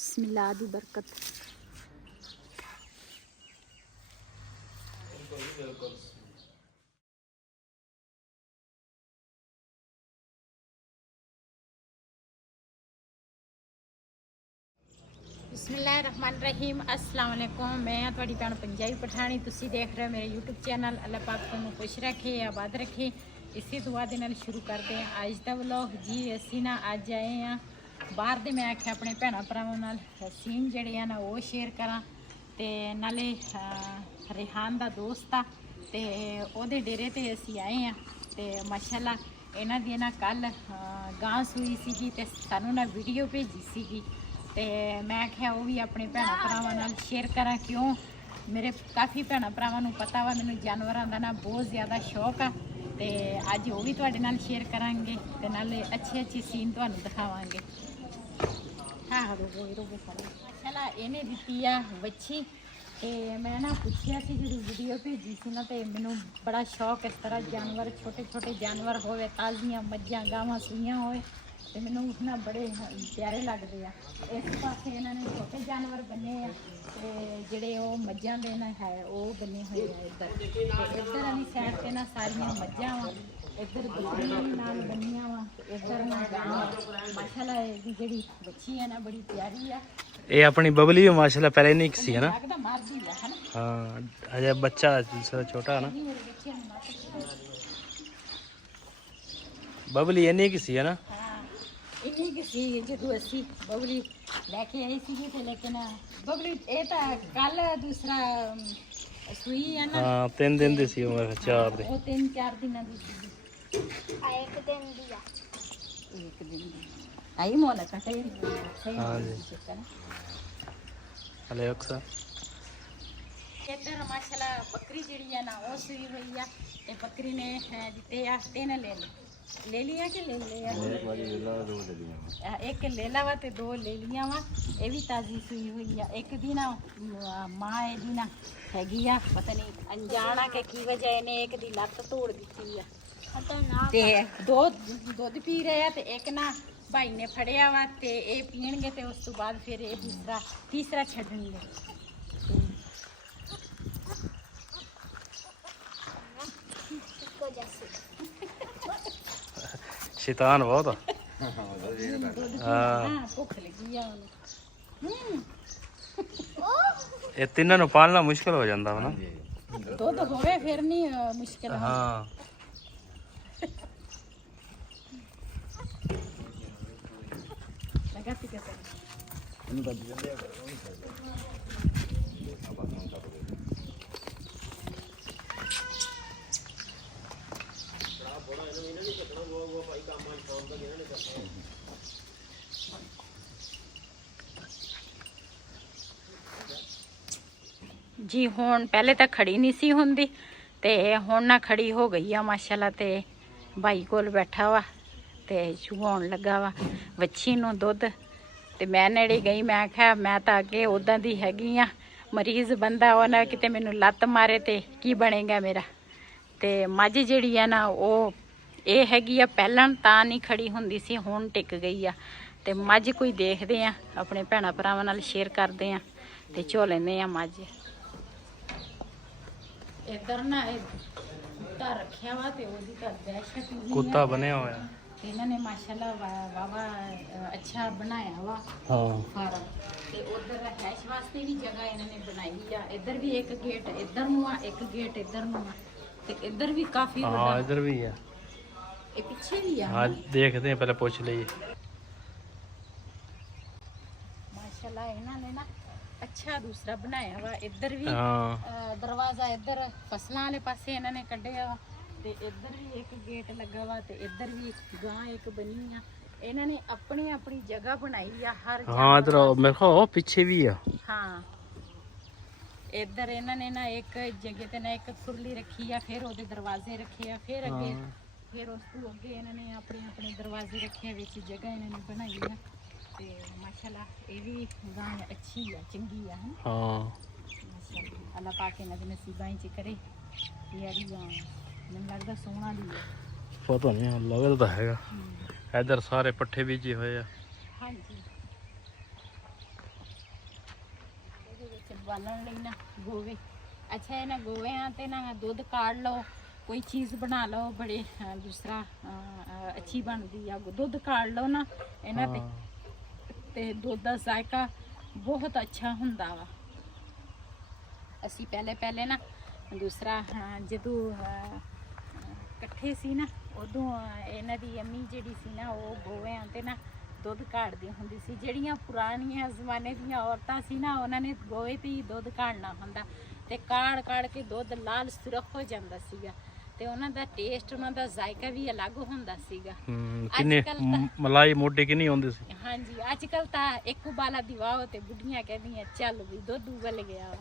बिस्मिल्लाह दी बरकत। बिस्मिल्लाहिर्रहमानिर्रहीम। अस्सलाम वालेकुम। मैं थोड़ी भैन पंजाबी पठानी, तुसी देख रहे हो मेरे यूट्यूब चैनल। अल्लाह पाक तुहानू खुश रखे, आबाद रखे। इसी दुआ दे नाल शुरू करते हैं अज दा व्लॉग। जी असी ना अज आए हैं बाहर दे। मैं आख्या अपने भैन भरावां नाल सीन जेहड़े आ ना वो शेयर करा, ते नाले रिहान दा दोस्त आ ते ओहदे डेरे ते असी आए हैं। ते माशाअल्लाह इन्हां दी ना कल गां सूई सीगी ते सानू ना वीडियो भेजी सीगी, ते मैं आख्या वो भी अपने भैन भरावां नाल शेयर करा। क्यों मेरे काफ़ी भैन भरावां नूं पता वा मैनूं जानवरां दा ना बहुत ज़्यादा शौक आ, ते अज वो भी तुहाडे नाल शेयर करांगे ते नाले अच्छे अच्छे सीन तुहानूं दिखावांगे। हाँ माशाअल्लाह इहने दित्ती आ वच्छी, ते मैं ना पुछया सी जी वीडियो भेजी सी ना, ते मैनूं बड़ा शौक इस तरह जानवर छोटे छोटे जानवर होवे, ताज़ियां मज्जां गावां सूईयां होवे ते मैनूं ना बड़े प्यारे लगदे आ। इस पासे इन्हां ने छोटे जानवर बने आ ते जिहड़े ओह मज्जां दे ना है ओह बने होए आ इधर, ते इधर वाली साइड ते ना सारियां मज्जां वा, इधर बकरियां भी नाल बनियां वा, इधर ना गावां। माशाअल्लाह इहदी जेहड़ी बच्ची है ना बड़ी प्यारी आ। ये अपनी बबली भी माशाल्लाह पहले नहीं किसी है ना। लगदा मारदी है ना। हाँ अजय बच्चा दूसरा छोटा है ना। बबली ये नहीं किसी है ना। इन्हीं की सी जो असी बबली लेके आई सी ते, लेकिन बबली ये तो कल दूसरा सूई है ना। हाँ 3 दिन दी सी उम्र 4 दी। वो 3-4 दिन दी सी। एक दिन दी आ, एक दिन दी आई मोला कटे। हाँ जी अलेक्सा इधर माशाल्लाह बकरी जिहड़ी है ना वो सूई हुई है, ते बकरी ने दिते आ 3 ले लिया कि ले लिया एक ले ला वा ते 2 ले लिया वा। ये भी ताज़ी सूई हुई है। एक दी ना माँ एदी ना हैगी आ पता नहीं अनजाना के की वजह इन्हें एक दी लत्त तोड़ दी है, ते 2 दुध पी रहे हैं, ते एक ना भाई ने फड़िया वा ते ये पीणगे ते उस तो बाद फिर ये तीसरा छड्डणगे। शैतान बहुत भुख लगी आ ये तीनों नूं पालना मुश्किल हो जाता है ना। दुध होवे फिर नहीं मुश्किल। हाँ लगा ती कैसे जी हुण पहले तो खड़ी नहीं सी हुंदी, ते हुण ना खड़ी हो गई आ माशाल्लाह। ते भाई कोल बैठा वा ते चुगाउण लगा वा वच्छी नूं दुध, ते मैं नेड़े गई। मैं आख्या मैं तो अगे उदां दी हैगी आ, मरीज़ बंदा होना किते मैनूं लत्त मारे ते की बनेगा मेरा। ते मझ जिहड़ी आ ना वो ये हैगी आ पहलां तां नहीं खड़ी हुंदी सी, हुण टिक गई आ। ते मझ कोई देखदे आ अपने भैणां भरावां नाल शेयर करदे आ ते झो लैंदे आ मझ। इधर ना कुत्ता रखिया वा ते ओदी तां दहशत ही कुत्ता बनया हुआ है। इन्होंने माशाल्लाह वावा अच्छा बनाया वा फार्म, ते उधर रहायश वास्ते भी जगह इन्होंने बनाई आ। इधर भी एक गेट इधर नूं आ, एक गेट इधर नूं आ, ते इधर भी काफी बड़ा। हाँ इधर भी है, ये पीछे भी है। हाँ देखते हैं पहले पूछ लीजिए। माशाल्लाह इन्होंने ना अच्छा दूसरा बनाया वा। इधर भी हाँ दरवाजा इधर फसलों वाले पासे इन्होंने कढ़िया वा, ते इधर भी एक गेट लगा वा, ते इधर भी गां एक बनी आ। इन्होंने अपनी अपनी जगह बनाई आ हर। हाँ इधर मेरे को पीछे भी है। हाँ इधर इन्होंने ना एक जगह ते ना एक खुरली रखी आ, फिर ओदे दरवाजे रखे आ, फिर अगे फिर उस तो अगे इन्होंने अपने अपने दरवाजे रखे, विच जगह इन्होंने बनाई आ। ते माशाल्लाह ये भी गां अच्छी है, चंगी है। हाँ माशाल्लाह अल्लाह पाक इन्हां दे नसीबां च करे यारी गां। मैनूं लगदा सोहना दी है, पता नहीं लगता हैगा। इधर सारे पट्ठे बीजे हुए हैं। हाँ जी ਉਬਾਲਣ ਲਈ ਨਾ ਗੋਵੇ। ਅੱਛਾ ਇਹਨਾਂ ਗੋਵਿਆਂ ਤੇ ਨਾ ਦੁੱਧ ਕਾੜ ਲਓ, ਕੋਈ ਚੀਜ਼ ਬਣਾ ਲਓ, ਬੜੇ ਦੂਸਰਾ ਅੱਛੀ ਬਣਦੀ ਆ। ਦੁੱਧ ਕਾੜ ਲਓ ਨਾ ਇਹਨਾਂ ਤੇ ਦੁੱਧ ਦਾ ਜ਼ਾਇਕਾ ਬਹੁਤ ਅੱਛਾ ਹੁੰਦਾ ਵਾ। ਅਸੀਂ ਪਹਿਲੇ ਨਾ ਦੂਸਰਾ ਜਦੋਂ ਇਕੱਠੇ ਸੀ ਨਾ ਉਦੋਂ ਇਹਨਾਂ ਦੀ ਅੰਮੀ ਜਿਹੜੀ ਸੀ ਨਾ ਉਹ ਗੋਵਿਆਂ ਤੇ ਨਾ ਦੁੱਧ ਕਾੜਦੀ ਹੁੰਦੀ ਸੀ। ਜਿਹੜੀਆਂ ਪੁਰਾਣੀਆਂ ਜ਼ਮਾਨੇ ਦੀਆਂ ਔਰਤਾਂ ਸੀ ਨਾ ਉਹਨਾਂ ਨੇ ਗੋਵੇ ਤੇ ਹੀ ਦੁੱਧ ਕਾੜਨਾ ਹੁੰਦਾ ਤੇ ਕਾੜ ਕੇ ਦੁੱਧ ਲਾਲ ਸੁਰਖ ਹੋ ਜਾਂਦਾ ਸੀਗਾ ਤੇ ਉਹਨਾਂ ਦਾ ਟੇਸਟ, ਉਹਨਾਂ ਦਾ ਜ਼ਾਇਕਾ ਵੀ ਅਲੱਗ ਹੁੰਦਾ ਸੀਗਾ। ਕਿੰਨੇ ਮਲਾਈ ਮੋਟੀ ਕਿੰਨੀ ਹੁੰਦੀ ਸੀ। ਹਾਂਜੀ ਅੱਜ ਕੱਲ ਤਾਂ ਇੱਕ ਉਬਾਲਾ ਦਿਵਾਓ ਤੇ ਬੁੱਢੀਆਂ ਕਹਿੰਦੀਆਂ ਚੱਲ ਵੀ ਦੁੱਧ ਉਬਲ ਗਿਆ ਵਾ।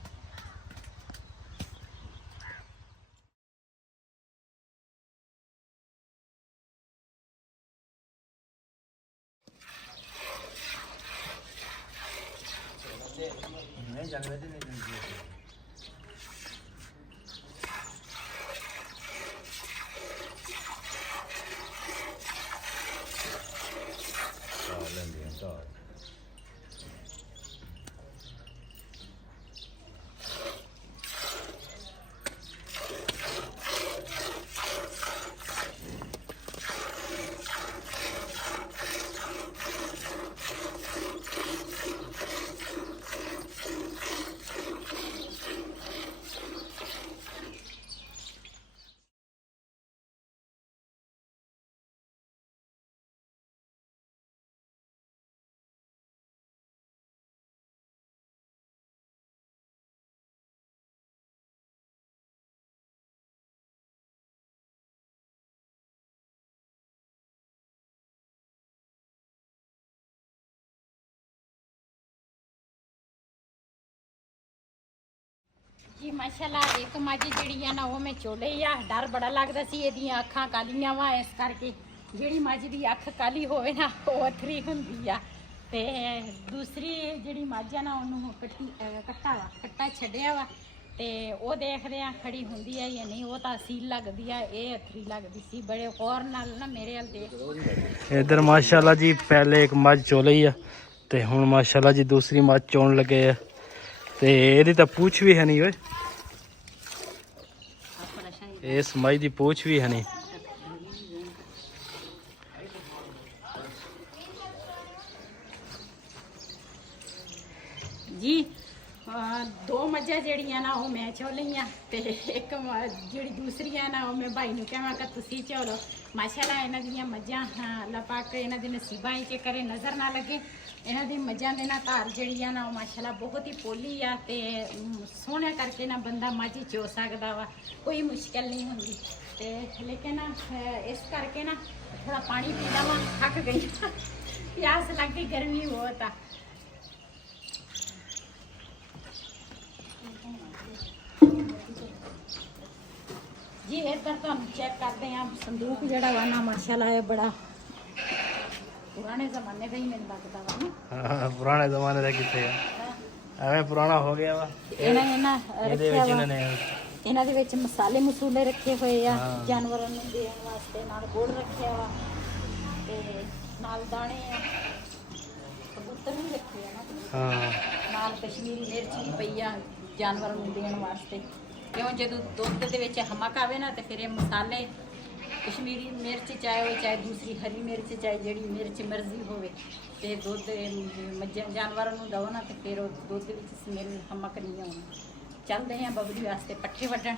ਜੀ ਮਾਸ਼ਾਅੱਲਾ ਇੱਕ ਮੱਝ ਜਿਹੜੀ ਆ ਨਾ ਉਹ ਮੈਂ ਚੋਲੇ ਆ। ਡਰ ਬੜਾ ਲੱਗਦਾ ਸੀ, ਇਹਦੀਆਂ ਅੱਖਾਂ ਕਾਲੀਆਂ ਵਾ, ਇਸ ਕਰਕੇ ਜਿਹੜੀ ਮੱਝ ਦੀ ਅੱਖ ਕਾਲੀ ਹੋਵੇ ਨਾ ਉਹ ਅਥਰੀ ਹੁੰਦੀ ਆ। ਤੇ ਦੂਸਰੀ ਜਿਹੜੀ ਮੱਝ ਆ ਨਾ ਉਹਨੂੰ ਕੱਟਾ ਛੱਡਿਆ ਵਾ ਤੇ ਉਹ ਦੇਖਦੇ ਆ ਖੜੀ ਹੁੰਦੀ ਆ ਜਾਂ ਨਹੀਂ। ਉਹ ਤਾਂ ਸੀਲ ਲੱਗਦੀ ਆ, ਇਹ ਅਥਰੀ ਲੱਗਦੀ ਸੀ। ਬੜੇ ਗੌਰ ਨਾਲ ਨਾ ਮੇਰੇ ਵੱਲ ਦੇਖ। ਇਧਰ ਮਾਸ਼ਾਅੱਲਾ ਜੀ ਪਹਿਲੇ ਇੱਕ ਮੱਝ ਚੋਲੀ ਆ ਤੇ ਹੁਣ ਮਾਸ਼ਾਅੱਲਾ ਜੀ ਦੂਸਰੀ ਮੱਝ ਚੋਣ ਲੱਗੇ ਆ ਤੇ ਇਹਦੀ ਤਾਂ ਪੂਛ ਵੀ ਹੈ ਨਹੀਂ ਓਏ। ਇਸ ਮੱਝ ਦੀ ਪੂਛ ਵੀ ਹੈ ਨਹੀਂ। ਜੀ ਦੋ ਮੱਝਾਂ ਜਿਹੜੀਆਂ ਨਾ ਉਹ ਮੈਂ ਚੋ ਲਈਆਂ ਤੇ ਇੱਕ ਜਿਹੜੀ ਦੂਸਰੀ ਆ ਨਾ ਉਹ ਮੈਂ ਭਾਈ ਨੂੰ ਕਹਾਂ ਕਿ ਤੁਸੀਂ ਚੋਲੋ। ਮਾਸ਼ਾਅੱਲਾ ਇਹਨਾਂ ਦੀਆਂ ਮੱਝਾਂ ਅੱਲਾਹ ਪਾਕ ਇਹਨਾਂ ਦੇ ਨਸੀਬਾਂ ਹੀ ਕਰੇ ਨਜ਼ਰ ਨਾ ਲੱਗੇ। ਇਹਨਾਂ ਦੀ ਮੱਝਾਂ ਦੇ ਨਾ ਘਰ ਜਿਹੜੀ ਆ ਨਾ ਉਹ ਮਾਸ਼ਾਅੱਲਾ ਬਹੁਤ ਹੀ ਪੋਲੀ ਆ ਤੇ ਸੋਹਣਾ ਕਰਕੇ ਨਾ ਬੰਦਾ ਮੱਝ ਚੋ ਸਕਦਾ ਵਾ, ਕੋਈ ਮੁਸ਼ਕਿਲ ਨਹੀਂ ਹੁੰਦੀ। ਤੇ ਲੇਕਿਨ ਇਸ ਕਰਕੇ ਨਾ ਥੋੜਾ ਪਾਣੀ ਪੀਣਾ ਵਾ, ਥੱਕ ਗਈ ਪਿਆਸ ਲੱਗ ਗਈ, ਗਰਮੀ ਬਹੁਤ ਆ। ਜੀ ਇੱਧਰ ਤੁਹਾਨੂੰ ਚੈੱਕ ਕਰਦੇ ਆ ਸੰਦੂਕ ਜਿਹੜਾ ਵਾ ਨਾ ਮਾਸ਼ਾਅੱਲਾ ਇਹ ਬੜਾ ਪੁਰਾਣੇ ਜ਼ਮਾਨੇ ਦਾ ਹੀ ਮੈਨੂੰ ਲੱਗਦਾ ਵਾ ਨਾ। ਹਾਂ ਪੁਰਾਣੇ ਜ਼ਮਾਨੇ ਦਾ ਕਿੱਥੇ ਆ, ਐਵੇਂ ਪੁਰਾਣਾ ਹੋ ਗਿਆ ਵਾ। ਇਹਦੇ ਵਿੱਚ ਇਹਨਾਂ ਦੇ ਵਿੱਚ ਮਸਾਲੇ ਮਸੂਲੇ ਰੱਖੇ ਹੋਏ ਆ ਜਾਨਵਰਾਂ ਨੂੰ ਦੇਣ ਵਾਸਤੇ। ਨਾਲ ਗੁੜ ਰੱਖਿਆ ਵਾ ਤੇ ਨਾਲ ਦਾਣੇ ਆ, ਕਬੂਤਰ ਵੀ ਰੱਖੇ ਆ ਨਾ। ਨਾਲ ਕਸ਼ਮੀਰੀ ਮਿਰਚ ਵੀ ਪਈ ਆ ਜਾਨਵਰਾਂ ਨੂੰ ਦੇਣ ਵਾਸਤੇ, ਕਿਉਂ ਜਦੋਂ ਦੁੱਧ ਦੇ ਵਿੱਚ ਹਮਕ ਆਵੇ ਨਾ ਤੇ ਫਿਰ ਇਹ ਮਸਾਲੇ ਕਸ਼ਮੀਰੀ ਮਿਰਚ ਚਾਹੇ ਦੂਸਰੀ ਹਰੀ ਮਿਰਚ ਚਾਹੇ ਜਿਹੜੀ ਮਿਰਚ ਮਰਜ਼ੀ ਹੋਵੇ ਤੇ ਦੁੱਧ ਜਾਨਵਰਾਂ ਨੂੰ ਦਓ ਨਾ ਤੇ ਫਿਰ ਉਹ ਦੁੱਧ ਵਿੱਚ ਸਮੈਲ ਹਮਕ ਨਹੀਂ ਆਉਣੀ। ਚੱਲਦੇ ਆ ਬਬਲੀ ਵਾਸਤੇ ਪੱਠੇ ਵੱਢਣ।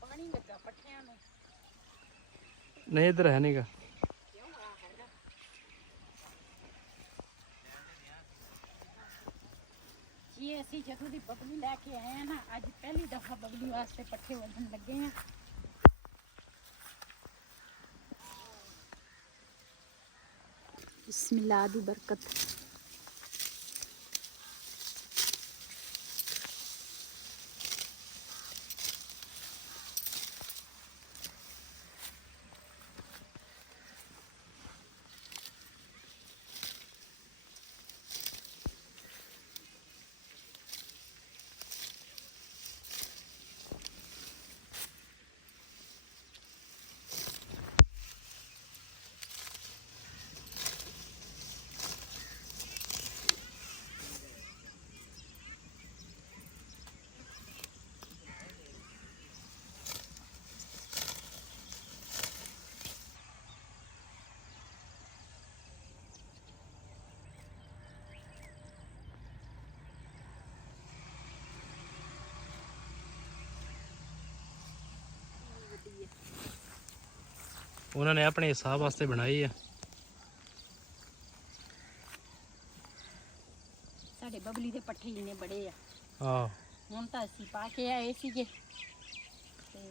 ਪਾਣੀ ਲੱਗਾ ਪੱਠਿਆਂ ਨੂੰ ਨਹੀਂ ਇੱਧਰ ਹੈ ਨਹੀਂਗਾ। ਜੀ ਅਸੀਂ ਜਦੋਂ ਦੀ ਬਬਲੀ ਲੈ ਕੇ ਆਏ ਆ ਨਾ ਅੱਜ ਪਹਿਲੀ ਦਫਾ ਬਬਲੀ ਵਾਸਤੇ ਪੱਠੇ ਵੱਢਣ ਲੱਗੇ ਆ। ਬਿਸਮਿल्लाह ਦੀ ਬਰਕਤ। ਉਹਨਾਂ ਨੇ ਆਪਣੇ ਹਿਸਾਬ ਵਾਸਤੇ ਬਣਾਈ ਆ। ਸਾਡੇ ਬਬਲੀ ਦੇ ਪੱਠੇ ਇੰਨੇ ਬੜੇ ਆ। ਹਾਂ ਹੁਣ ਤਾਂ ਅਸੀਂ ਪਾ ਕੇ ਆਏ ਸੀਗੇ ਤੇ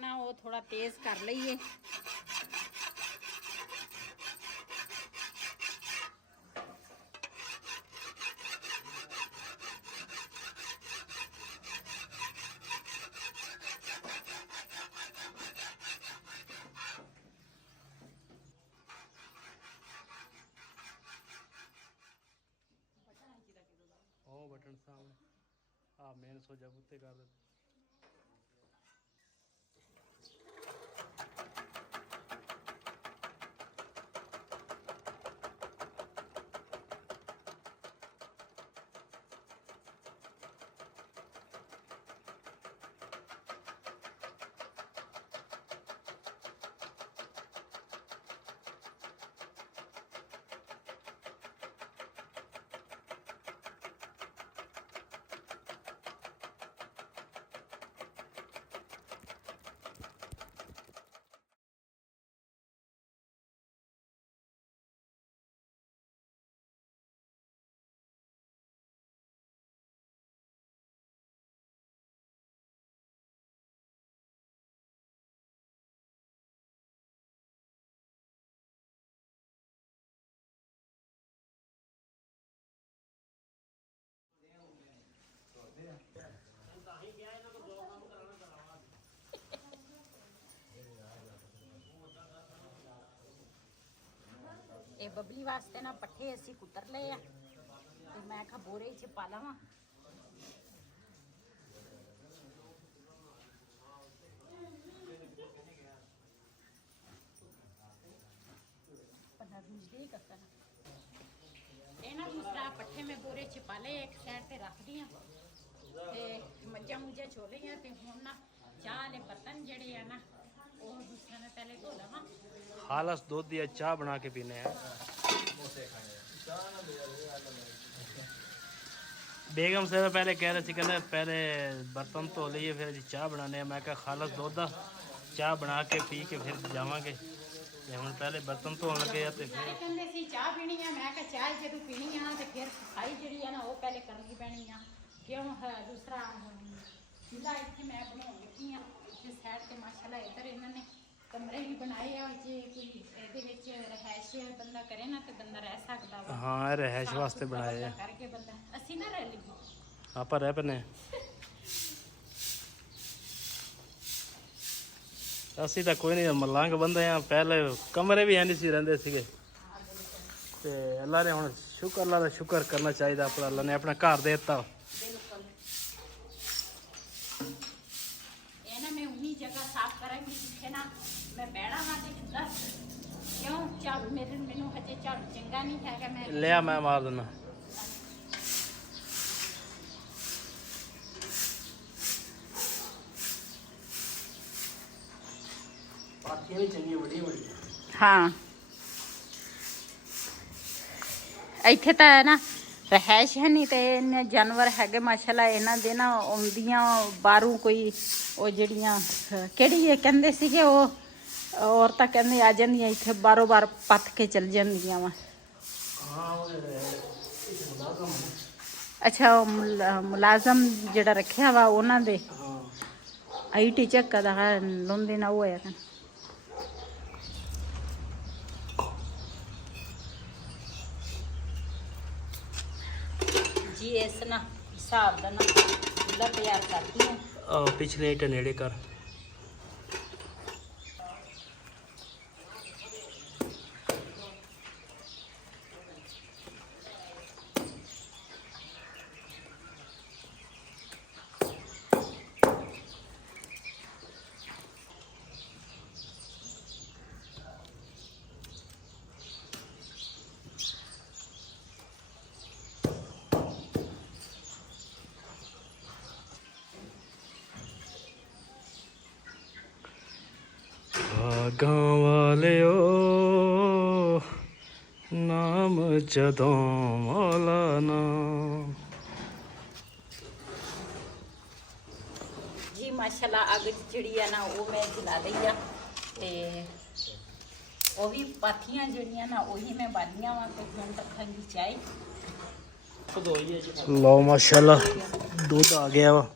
ਨਾ ਉਹ ਥੋੜਾ ਤੇਜ਼ ਕਰ ਲਈਏ। ਉਹ ਬਟਨ ਸਾਹਮਣੇ ਆ ਮੇਨ ਸੋਜਾ ਉੱਤੇ ਕਰ ਦੇ। ਇਹ ਬਬਲੀ ਵਾਸਤੇ ਨਾ ਪੱਠੇ ਅਸੀਂ ਕੁਤਰ ਲਏ ਆ ਤੇ ਮੈਂ ਕਿਹਾ ਬੋਰੇ 'ਚ ਪਾ ਲਵਾਂ। ਇਹ ਨਾ ਦੂਸਰਾ ਪੱਠੇ ਮੈਂ ਬੋਰੇ 'ਚ ਪਾ ਲਏ, ਇੱਕ ਸਾਈਡ ਤੇ ਰੱਖਦੀ ਆ ਤੇ ਮੱਝਾਂ ਮੁੱਝਾਂ ਛੋਲੀਆਂ ਤੇ ਹੁਣ ਨਾ ਚਾਹ ਦੇ ਬਰਤਨ ਜਿਹੜੇ ਆ ਨਾ ਉਹ ਦੂਸਰੇ ਨੇ ਪਹਿਲੇ ਧੋ ਲਵਾਂ। खालस दूध दिया चाय बना के पीने हैं। बेगम से पहले कह रहे थे कहते पहले बर्तन धो लीए फिर चाह बनाने। मैं क्या खालस दूध दा चाह बना के पी के फिर जावांगे। ते हुण पहले बर्तन धोन लगे आ ते फिर कहंदे सी चाह पीनी है। मैं क्या चाय जदों पीनी आ ते फिर सफाई जिहड़ी है ना वो पहले करनी पैनी आ क्यों दूसरा चूल्हा इत्थे मैं बनाउण लगी आ। इत्थे साइड ते माशाल्लाह इधर इन्होंने कमरे भी बनाए आ जे कोई ਇਹਦੇ ਵਿੱਚ ਰਹਿائش ਬੰਦਾ ਕਰੇ ਨਾ ਤੇ ਬੰਦਾ ਰਹਿ ਸਕਦਾ ਵਾ। ਹਾਂ ਰਹਿائش ਵਾਸਤੇ ਬਣਾਏ ਆ ਕਰਕੇ ਬੰਦਾ ਅਸੀਂ ਨਾ ਰਹਿ ਲਈਏ ਆਪਾਂ ਰਹਿ ਪਨੇ। ਅਸੀਂ ਤਾਂ ਕੋਈ ਨਹੀਂ ਮਲੰਗ ਬੰਦੇ ਆ। ਪਹਿਲੇ ਕਮਰੇ ਵੀ ਨਹੀਂ ਸੀ ਰਹਿੰਦੇ ਸੀਗੇ ਤੇ ਅੱਲਾ ਨੇ ਹੁਣ ਸ਼ੁਕਰ ਅੱਲਾ ਦਾ ਸ਼ੁਕਰ ਕਰਨਾ ਚਾਹੀਦਾ ਆਪਣਾ। ਅੱਲਾ ਨੇ ਆਪਣਾ ਘਰ ਦੇ ਦਿੱਤਾ। ਬਿਲਕੁਲ ਇਹ ਨਾ ਮੈਂ ਉਨੀ ਜਗ੍ਹਾ ਸਾਫ਼ ਕਰਾਂਗੀ ਜਿੱਥੇ ਨਾ ਮੈਂ ਬਹਿਣਾ ਵਾ ਤੇ ਕਿੱਦਾਂ ਕਿਉਂ ਝਾੜੂ ਮੈਨੂੰ ਹਜੇ ਝਾੜੂ ਚੰਗਾ ਨਹੀਂ ਹੈਗਾ। ਮੈਂ ਲਿਆ ਮੈਂ ਮਾਰ ਦਿੰਦਾ। ਪਾਥੀਆਂ ਵੀ ਚੰਗੀਆਂ ਵੱਡੀਆਂ ਵੱਡੀਆਂ। ਹਾਂ ਇੱਥੇ ਤਾਂ ਹੈ ਨਾ ਰਹਿائش ਹੈ ਨਹੀਂ ਤੇ ਇਹਨੇ ਜਾਨਵਰ ਹੈਗੇ ਮਾਸ਼ਾਅੱਲਾ। ਇਹਨਾਂ ਦੇ ਨਾ ਆਉਂਦੀਆਂ ਬਾਹਰੋਂ ਕੋਈ ਉਹ ਜਿਹੜੀਆਂ ਕਿਹੜੀ ਇਹ ਕਹਿੰਦੇ ਸੀਗੇ ਉਹ ਔਰਤਾਂ ਕਹਿੰਦੇ ਆ ਜਾਂਦੀਆਂ ਇੱਥੇ ਬਾਰੋ ਬਾਰ ਪੱਥ ਕੇ ਚਲ ਜਾਂਦੀਆਂ ਵਾ। ਅੱਛਾ, ਉਹ ਮੁਲਾਜ਼ਮ ਜਿਹੜਾ ਰੱਖਿਆ ਵਾ ਉਹਨਾਂ ਦੇ IT ਚੱਕਾ ਦਾ ਲਾਉਂਦੇ ਨਾ ਉਹ ਹੈ। ਜੀ ਇਸ ਨਾ ਹਿਸਾਬ ਦਾ ਨਾ ਚੁੱਲ੍ਹਾ ਤਿਆਰ ਕਰਦੀ ਹਾਂ। ਪਿਛਲੇ ਇੱਟ ਨੇੜੇ ਕਰ। ਭਾਗਾਂ ਵਾਲਿਓ ਨਾਮ ਜਦੋਂ ਮੌਲਾ ਨਾਮ। ਜੀ ਮਾਸ਼ਾਅੱਲਾ ਅੱਗ ਜਿਹੜੀ ਆ ਨਾ ਉਹ ਮੈਂ ਜਲਾ ਲਈ ਆ ਤੇ ਉਹ ਵੀ ਪਾਥੀਆਂ ਜਿਹੜੀਆਂ ਨਾ ਉਹੀ ਮੈਂ ਬਾਲੀਆਂ ਵਾ ਤੇ ਹੁਣ ਰੱਖਾਂਗੀ ਚਾਹ। ਲਓ ਮਾਸ਼ਾਅੱਲਾ ਦੁੱਧ ਆ ਗਿਆ ਵਾ।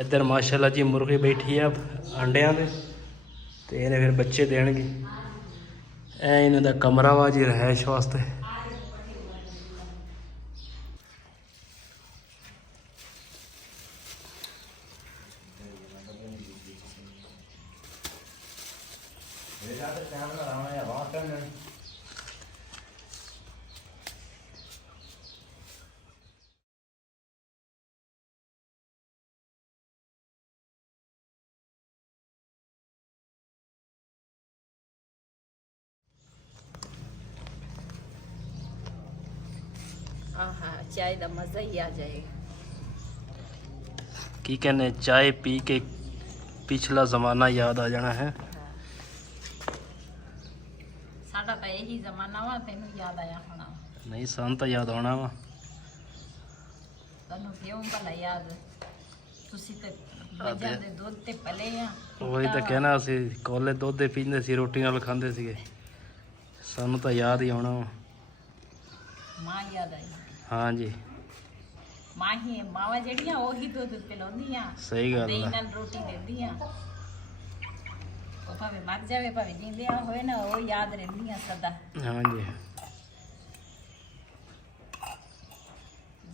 ਇੱਧਰ ਮਾਸ਼ਾਅੱਲਾ ਜੀ ਮੁਰਗੀ ਬੈਠੀ ਆ ਅੰਡਿਆਂ ਦੇ ਤੇ ਇਹਨੇ ਫਿਰ ਬੱਚੇ ਦੇਣਗੇ। ਇਹ ਇਹਨਾਂ ਦਾ ਕਮਰਾ ਵਾ ਜੀ ਰਹਿائش ਵਾਸਤੇ। ਆਹਾ ਚਾਹ ਦਾ ਮਜ਼ਾ ਹੀ ਆ ਜਾਏਗਾ। ਕੀ ਕਹਿੰਦੇ ਚਾय ਪੀ ਕੇ ਪਿਛਲਾ ਜ਼ਮਾਨਾ ਯਾਦ ਆ ਜਾਣਾ ਹੈ। ਸਾਡਾ ਤਾਂ ਇਹੀ ਜ਼ਮਾਨਾ ਵਾ, ਤੈਨੂੰ ਯਾਦ ਆਇਆ ਹੋਣਾ। ਨਹੀਂ ਸਾਨੂੰ ਤਾਂ ਯਾਦ ਆਉਣਾ ਵਾ। ਤੁਹਾਨੂੰ ਕਿਉਂ ਭਲਾ ਯਾਦ? ਤੁਸੀਂ ਤੇ ਮੱਝਾਂ ਦੇ ਦੁੱਧ ਤੇ ਪਲੇ ਆ। ਉਹੀ ਤਾਂ ਕਹਿਣਾ, ਅਸੀਂ ਕੋਲੇ ਦੁੱਧ ਦੇ ਪੀਂਦੇ ਸੀ, ਰੋਟੀ ਨਾਲ ਖਾਂਦੇ ਸੀਗੇ। ਸਾਨੂੰ ਤਾਂ ਯਾਦ ਹੀ ਆਉਣਾ ਵਾ। ਮਾਂ ਯਾਦ ਆਈ। ਹਾਂਜੀ ਮਾਵਾਂ ਜਿਹੜੀਆਂ ਉਹੀ ਦੁੱਧ ਪਿਲਾਉਂਦੀਆਂ। ਸਹੀ ਗੱਲ ਦਹੀਂ ਆ। ਨਾਲ ਰੋਟੀ ਦਿੰਦੀਆਂ। ਉਹ ਭਾਵੇਂ ਮਰ ਜਾਵੇ ਭਾਵੇਂ ਜਿੰਦਿਆਂ ਹੋਏ ਨਾ, ਉਹ ਯਾਦ ਰਹਿੰਦੀਆਂ ਸਦਾ। ਹਾਂਜੀ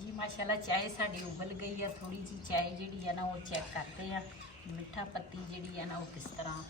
ਜੀ ਮਾਸ਼ਾਅੱਲਾ ਚਾय ਸਾਡੀ ਉਬਲ ਗਈ ਆ। ਥੋੜੀ ਜੀ ਚਾय ਜਿਹੜੀ ਆ ਨਾ ਉਹ ਚੈੱਕ ਕਰਦੇ ਆ, ਮਿੱਠਾ ਪੱਤੀ ਜਿਹੜੀ ਆ ਨਾ ਉਹ ਕਿਸ ਤਰ੍ਹਾਂ।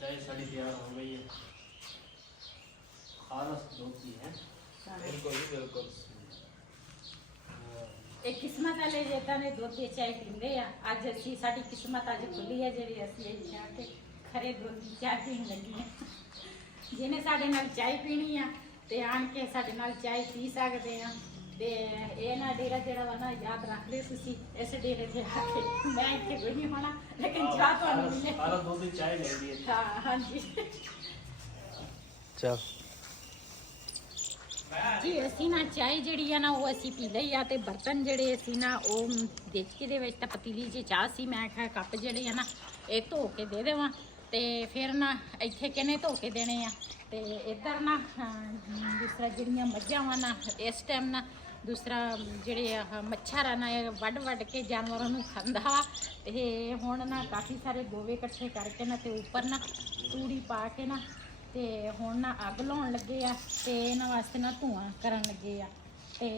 चाय साड़ी तैयार हो गई है। खालस दूध की है। बिल्कुल बिल्कुल। ਇਹ ਕਿਸਮਤ ਵਾਲੇ ਜੇਤਾਂ ਨੇ ਦੁੱਧ ਦੀ ਚਾਹ ਪੀਂਦੇ ਆ। ਅੱਜ ਅਸੀਂ ਸਾਡੀ ਕਿਸਮਤ ਅੱਜ ਖੁੱਲੀ ਹੈ ਜਿਹੜੀ ਅਸੀਂ ਇੱਥੇ ਆ ਕੇ ਖਰੇ ਦੁੱਧ ਦੀ ਚਾਹ ਪੀਣ ਲੱਗੀ ਹਾਂ। ਜਿਹਨੇ ਸਾਡੇ ਨਾਲ ਚਾਹ ਪੀਣੀ ਆ ਤੇ ਆਣ ਕੇ ਸਾਡੇ ਨਾਲ ਚਾਹ ਪੀ ਸਕਦੇ ਆ। ਤੇ ਇਹ ਨਾ ਡੇਰਾ ਜਿਹੜਾ ਵਾ ਨਾ ਯਾਦ ਰੱਖ ਲਿਓ ਤੁਸੀਂ, ਇਸ ਡੇਰੇ ਤੇ ਆ ਕੇ ਮੈਂ ਇੱਥੇ ਕੋਈ ਨਹੀਂ ਹੋਣਾ, ਲੇਕਿਨ ਚਾਹ ਤੁਹਾਨੂੰ ਮਿਲੇ। ਖਾਲਸ दूध की चाय ले ली है। ਹਾਂ ਹਾਂਜੀ चल ਜੀ ਅਸੀਂ ਨਾ ਚਾਹ ਜਿਹੜੀ ਆ ਨਾ ਉਹ ਅਸੀਂ ਪੀ ਲਈ ਆ। ਤੇ ਬਰਤਨ ਜਿਹੜੇ ਅਸੀਂ ਨਾ ਉਹ ਦੇਚਕੇ ਦੇ ਵਿੱਚ ਤਾਂ ਪਤੀਲੀ 'ਚ ਚਾਹ ਸੀ। ਮੈਂ ਕਿਹਾ ਕੱਪ ਜਿਹੜੇ ਆ ਨਾ ਇਹ ਧੋ ਕੇ ਦੇ ਦੇਵਾਂ ਤੇ ਫਿਰ ਨਾ ਇੱਥੇ ਕਿਹਨੇ ਧੋ ਕੇ ਦੇਣੇ ਆ। ਤੇ ਇੱਧਰ ਨਾ ਦੂਸਰਾ ਜਿਹੜੀਆਂ ਮੱਝਾਂ ਵਾ ਨਾ ਇਸ ਟਾਈਮ ਨਾ ਦੂਸਰਾ ਜਿਹੜੇ ਆਹ ਮੱਛਰ ਆ ਨਾ ਇਹ ਵੱਢ ਕੇ ਜਾਨਵਰਾਂ ਨੂੰ ਖਾਂਦਾ ਵਾ। ਤੇ ਹੁਣ ਨਾ ਕਾਫੀ ਸਾਰੇ ਗੋਵੇ ਇਕੱਠੇ ਕਰਕੇ ਨਾ ਤੇ ਉੱਪਰ ਨਾ ਤੂੜੀ ਪਾ ਕੇ ਨਾ ਤੇ ਹੁਣ ਨਾ ਅੱਗ ਲਾਉਣ ਲੱਗੇ ਆ ਤੇ ਇਹਨਾਂ ਵਾਸਤੇ ਨਾ ਧੂਆਂ ਕਰਨ ਲੱਗੇ ਆ। ਤੇ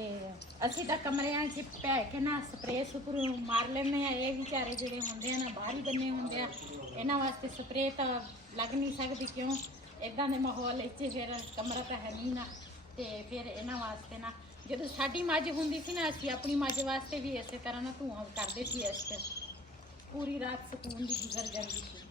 ਅਸੀਂ ਤਾਂ ਕਮਰਿਆਂ 'ਚ ਪੈ ਕੇ ਨਾ ਸਪਰੇਅ ਸੁਪਰੂ ਮਾਰ ਲੈਂਦੇ ਆ। ਇਹ ਵਿਚਾਰੇ ਜਿਹੜੇ ਹੁੰਦੇ ਆ ਨਾ ਬਾਹਰ ਹੀ ਬੰਨੇ ਹੁੰਦੇ ਆ, ਇਹਨਾਂ ਵਾਸਤੇ ਸਪਰੇਅ ਤਾਂ ਲੱਗ ਨਹੀਂ ਸਕਦੀ, ਕਿਉਂ ਇਦਾਂ ਦੇ ਮਾਹੌਲ ਵਿੱਚ ਫਿਰ ਕਮਰਾ ਤਾਂ ਹੈ ਨਹੀਂ ਨਾ। ਤੇ ਫਿਰ ਇਹਨਾਂ ਵਾਸਤੇ ਨਾ ਜਦੋਂ ਸਾਡੀ ਮੱਝ ਹੁੰਦੀ ਸੀ ਨਾ, ਅਸੀਂ ਆਪਣੀ ਮੱਝ ਵਾਸਤੇ ਵੀ ਇਸੇ ਤਰ੍ਹਾਂ ਨਾ ਧੂਆਂ ਕਰਦੇ ਸੀ। ਇਸ ਤੇ ਪੂਰੀ ਰਾਤ ਸਕੂਨ ਦੀ ਗੁਜ਼ਰ ਜਾਂਦੀ ਸੀ।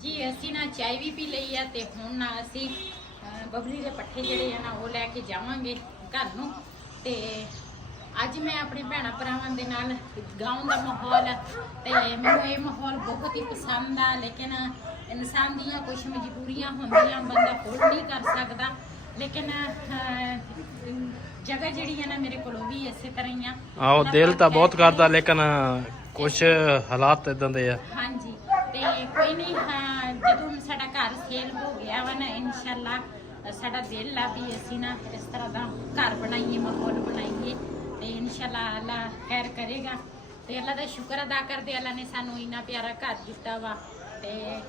ਜੀ ਅਸੀਂ ਨਾ ਚਾय ਵੀ ਪੀ ਲਈ ਆ ਤੇ ਹੁਣ ਨਾ ਅਸੀਂ ਬਬਲੀ ਦੇ ਪੱਠੇ ਜਿਹੜੇ ਆ ਨਾ ਉਹ ਲੈ ਕੇ ਜਾਵਾਂਗੇ ਘਰ ਨੂੰ। ਤੇ ਅੱਜ ਮੈਂ ਆਪਣੇ ਭੈਣਾਂ ਭਰਾਵਾਂ ਦੇ ਨਾਲ ਗਾਉਂ ਦਾ ਮਾਹੌਲ ਤੇ ਮੈਨੂੰ ਇਹ ਮਾਹੌਲ ਬਹੁਤ ਹੀ ਪਸੰਦ ਆ। ਲੇਕਿਨ ਇਨਸਾਨ ਦੀਆਂ ਕੁਝ ਮਜਬੂਰੀਆਂ ਹੁੰਦੀਆਂ, ਬੰਦਾ ਹੋਲਡ ਨਹੀਂ ਕਰ ਸਕਦਾ। ਲੇਕਿਨ ਜਗ੍ਹਾ ਜਿਹੜੀ ਹੈ ਨਾ ਮੇਰੇ ਕੋਲ ਉਹ ਵੀ ਇਸੇ ਤਰ੍ਹਾਂ ਹੀ ਆ। ਆਹੋ ਦਿਲ ਤਾਂ ਬਹੁਤ ਕਰਦਾ, ਲੇਕਿਨ ਕੁਝ ਹਾਲਾਤ ਇਦਾਂ ਦੇ ਆ। ਹਾਂਜੀ ਤੇ ਕੋਈ ਨਹੀਂ, ਜਦੋਂ ਸਾਡਾ ਘਰ ਸੇਲ ਹੋ ਗਿਆ ਵਾ ਨਾ, ਇਨਸ਼ਾਅੱਲਾ ਸਾਡਾ ਦਿਲ ਆ ਵੀ ਅਸੀਂ ਨਾ ਇਸ ਤਰ੍ਹਾਂ ਦਾ ਘਰ ਬਣਾਈਏ, ਮਾਹੌਲ ਬਣਾਈਏ ਤੇ ਇਨਸ਼ਾਅੱਲਾ ਅੱਲਾ ਖੈਰ ਕਰੇਗਾ। ਤੇ ਅੱਲਾ ਦਾ ਸ਼ੁਕਰ ਅਦਾ ਕਰਦੇ, ਅੱਲਾ ਨੇ ਸਾਨੂੰ ਇੰਨਾ ਪਿਆਰਾ ਘਰ ਦਿੱਤਾ ਵਾ। ਤੇ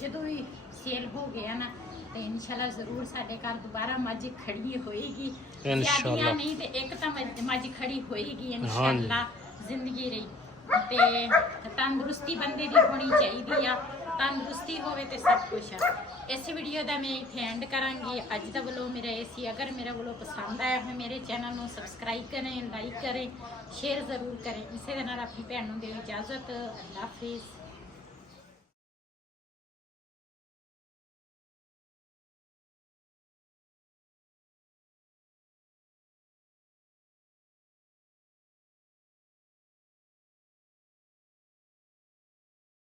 ਜਦੋਂ ਵੀ ਸੇਲ ਹੋ ਗਿਆ ਨਾ ਤੇ ਇਨਸ਼ਾਅੱਲਾ ਜ਼ਰੂਰ ਸਾਡੇ ਘਰ ਦੁਬਾਰਾ ਮੱਝ ਖੜੀ ਹੋਏਗੀ। ਇਨਸ਼ਾਅੱਲਾ ਨਹੀਂ ਤੇ ਇੱਕ ਤਾਂ ਮੱਝ ਖੜੀ ਹੋਏਗੀ ਇਨਸ਼ਾਅੱਲਾ ਜ਼ਿੰਦਗੀ ਰਹੀ। ਤੇ ਤੰਦਰੁਸਤੀ ਬੰਦੇ ਦੀ ਹੋਣੀ ਚਾਹੀਦੀ ਆ, ਤੰਦਰੁਸਤੀ ਹੋਵੇ ਤੇ ਸਭ ਕੁਝ ਆ। ਇਸ ਵੀਡੀਓ ਦਾ ਮੈਂ ਇੱਥੇ ਐਂਡ ਕਰਾਂਗੀ। ਅੱਜ ਦਾ ਵਲੋਗ ਮੇਰਾ ਇਹ ਸੀ। ਅਗਰ ਮੇਰਾ ਵਲੋਗ ਪਸੰਦ ਆਇਆ ਹੋਵੇ ਮੇਰੇ ਚੈਨਲ ਨੂੰ ਸਬਸਕ੍ਰਾਈਬ ਕरें, ਲਾਈਕ ਕरें, ਸ਼ੇਅਰ ਜ਼ਰੂਰ ਕरें। ਇਸੇ ਦੇ ਨਾਲ ਆਪਣੀ ਭੈਣ ਨੂੰ ਦਿਓ ਇਜਾਜ਼ਤ। ਅੱਲਾ ਹਾਫਿਜ਼।